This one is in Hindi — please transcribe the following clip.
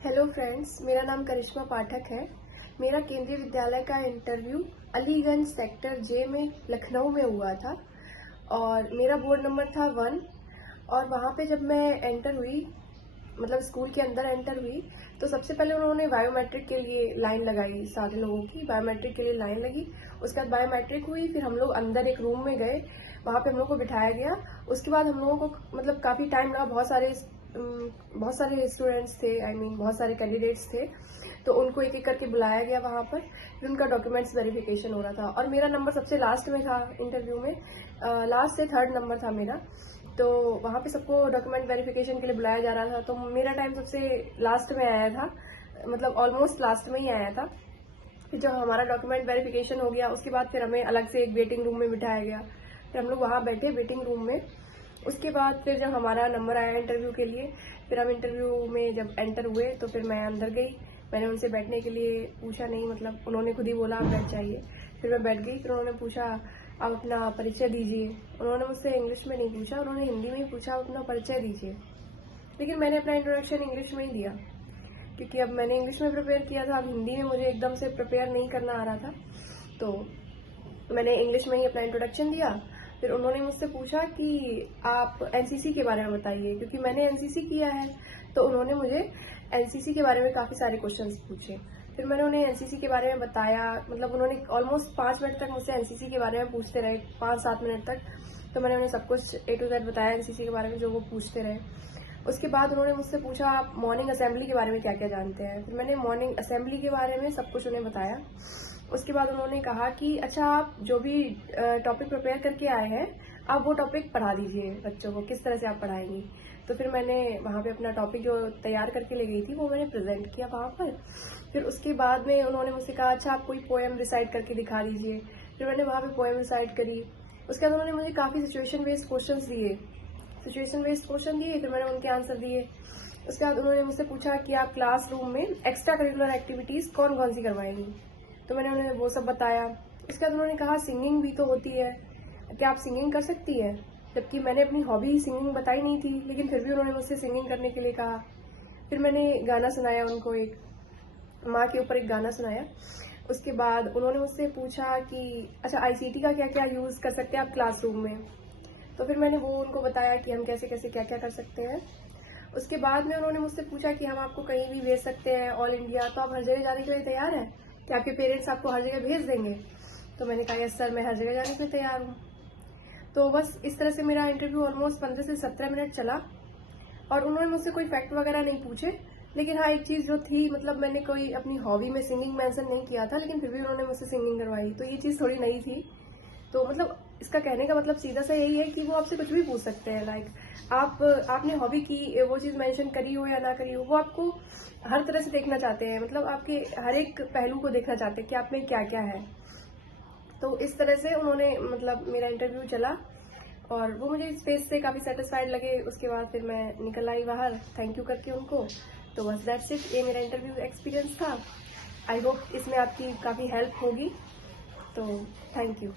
हेलो फ्रेंड्स, मेरा नाम करिश्मा पाठक है। मेरा केंद्रीय विद्यालय का इंटरव्यू अलीगंज सेक्टर जे में लखनऊ में हुआ था और मेरा बोर्ड नंबर था 1। और वहाँ पे जब मैं एंटर हुई, मतलब स्कूल के अंदर एंटर हुई, तो सबसे पहले उन्होंने बायोमेट्रिक के लिए लाइन लगाई। सारे लोगों की बायोमेट्रिक के लिए लाइन लगी। उसके बाद बायोमेट्रिक हुई, फिर हम लोग अंदर एक रूम में गए, वहाँ पे हम लोग को बिठाया गया। उसके बाद हम लोगों को मतलब काफ़ी टाइम लगा। बहुत सारे स्टूडेंट्स थे, बहुत सारे कैंडिडेट्स थे, तो उनको एक एक करके बुलाया गया वहाँ पर। फिर उनका डॉक्यूमेंट्स वेरिफिकेशन हो रहा था और मेरा नंबर सबसे लास्ट में था इंटरव्यू में। लास्ट से 3rd नंबर था मेरा। तो वहाँ पे सबको डॉक्यूमेंट वेरिफिकेशन के लिए बुलाया जा रहा था, तो मेरा टाइम सबसे लास्ट में आया था, मतलब ऑलमोस्ट लास्ट में ही आया था। फिर जब हमारा डॉक्यूमेंट वेरिफिकेशन हो गया, उसके बाद फिर हमें अलग से एक वेटिंग रूम में बिठाया गया। फिर हम लोग वहाँ बैठे वेटिंग रूम में। उसके बाद फिर जब हमारा नंबर आया इंटरव्यू के लिए, फिर हम इंटरव्यू में जब एंटर हुए तो फिर मैं अंदर गई। मैंने उनसे बैठने के लिए पूछा नहीं, मतलब उन्होंने खुद ही बोला आप बैठ जाइए। फिर मैं बैठ गई। फिर उन्होंने पूछा आप अपना परिचय दीजिए। उन्होंने मुझसे इंग्लिश में नहीं पूछा, उन्होंने हिंदी में ही पूछा आप अपना परिचय दीजिए। लेकिन मैंने अपना इंट्रोडक्शन इंग्लिश में ही दिया, क्योंकि अब मैंने इंग्लिश में प्रिपेयर किया था। अब हिंदी में मुझे एकदम से प्रिपेयर नहीं करना आ रहा था, तो मैंने इंग्लिश में ही अपना इंट्रोडक्शन दिया। फिर उन्होंने मुझसे पूछा कि आप एनसीसी के बारे में बताइए, क्योंकि मैंने एनसीसी किया है। तो उन्होंने मुझे एनसीसी के बारे में काफ़ी सारे क्वेश्चंस पूछे। फिर मैंने उन्हें एनसीसी के बारे में बताया। मतलब उन्होंने ऑलमोस्ट 5 मिनट तक मुझसे एनसीसी के बारे में पूछते रहे, 5-7 मिनट तक। तो मैंने उन्हें सब कुछ A to Z बताया एनसीसी के बारे में, जो वो पूछते रहे। उसके बाद उन्होंने मुझसे पूछा आप मॉर्निंग असेंबली के बारे में क्या क्या जानते हैं। फिर मैंने मॉर्निंग असेंबली के बारे में सब कुछ उन्हें बताया। उसके बाद उन्होंने कहा कि अच्छा, आप जो भी टॉपिक प्रिपेयर करके आए हैं, आप वो टॉपिक पढ़ा दीजिए बच्चों को, किस तरह से आप पढ़ाएंगी। तो फिर मैंने वहाँ पे अपना टॉपिक जो तैयार करके ले गई थी वो मैंने प्रेजेंट किया वहाँ पर। फिर उसके बाद में उन्होंने मुझसे कहा अच्छा, आप कोई पोएम रिसाइट करके दिखा दीजिए। फिर मैंने वहाँ पे पोएम रिसाइट करी। उसके बाद उन्होंने मुझे काफ़ी सिचुएशन बेस्ड क्वेश्चन दिए। फिर मैंने उनके आंसर दिए। उसके बाद उन्होंने मुझसे पूछा कि आप क्लासरूम में एक्स्ट्रा करिकुलर एक्टिविटीज़ कौन कौन सी करवाएंगी। तो मैंने उन्हें वो सब बताया। उसके बाद उन्होंने कहा सिंगिंग भी तो होती है, क्या आप सिंगिंग कर सकती है। जबकि मैंने अपनी हॉबी सिंगिंग बताई नहीं थी, लेकिन फिर भी उन्होंने मुझसे सिंगिंग करने के लिए कहा। फिर मैंने गाना सुनाया उनको, एक माँ के ऊपर एक गाना सुनाया। उसके बाद उन्होंने मुझसे पूछा कि अच्छा, आईसीटी का क्या क्या यूज़ कर सकते हैं आप क्लासरूम में। तो फिर मैंने वो उनको बताया कि हम कैसे कैसे क्या क्या कर सकते हैं। उसके बाद में उन्होंने मुझसे पूछा कि हम आपको कहीं भी भेज सकते हैं ऑल इंडिया, तो आप हर जगह जाने के लिए तैयार हैं, कि आपके पेरेंट्स आपको हर जगह भेज देंगे। तो मैंने कहा यस सर, मैं हर जगह जाने के लिए तैयार हूँ। तो बस इस तरह से मेरा इंटरव्यू ऑलमोस्ट 15 से 17 मिनट चला और उन्होंने मुझसे कोई फैक्ट वगैरह नहीं पूछे। लेकिन हाँ, एक चीज़ जो थी, मतलब मैंने कोई अपनी हॉबी में सिंगिंग मेंशन नहीं किया था, लेकिन फिर भी उन्होंने मुझसे सिंगिंग करवाई, तो ये चीज़ थोड़ी नई थी। तो मतलब इसका कहने का मतलब सीधा सा यही है कि वो आपसे कुछ भी पूछ सकते हैं। लाइक आपने हॉबी की वो चीज़ मेंशन करी हो या ना करी हो, वो आपको हर तरह से देखना चाहते हैं, मतलब आपके हर एक पहलू को देखना चाहते हैं कि आप में क्या क्या है। तो इस तरह से उन्होंने, मतलब मेरा इंटरव्यू चला और वो मुझे इस फेस से काफ़ी सेटिस्फाइड लगे। उसके बाद फिर मैं निकल आई बाहर थैंक यू करके उनको। तो बस दैट्स इट, ये मेरा इंटरव्यू एक्सपीरियंस था। आई होप इसमें आपकी काफ़ी हेल्प होगी। तो थैंक यू।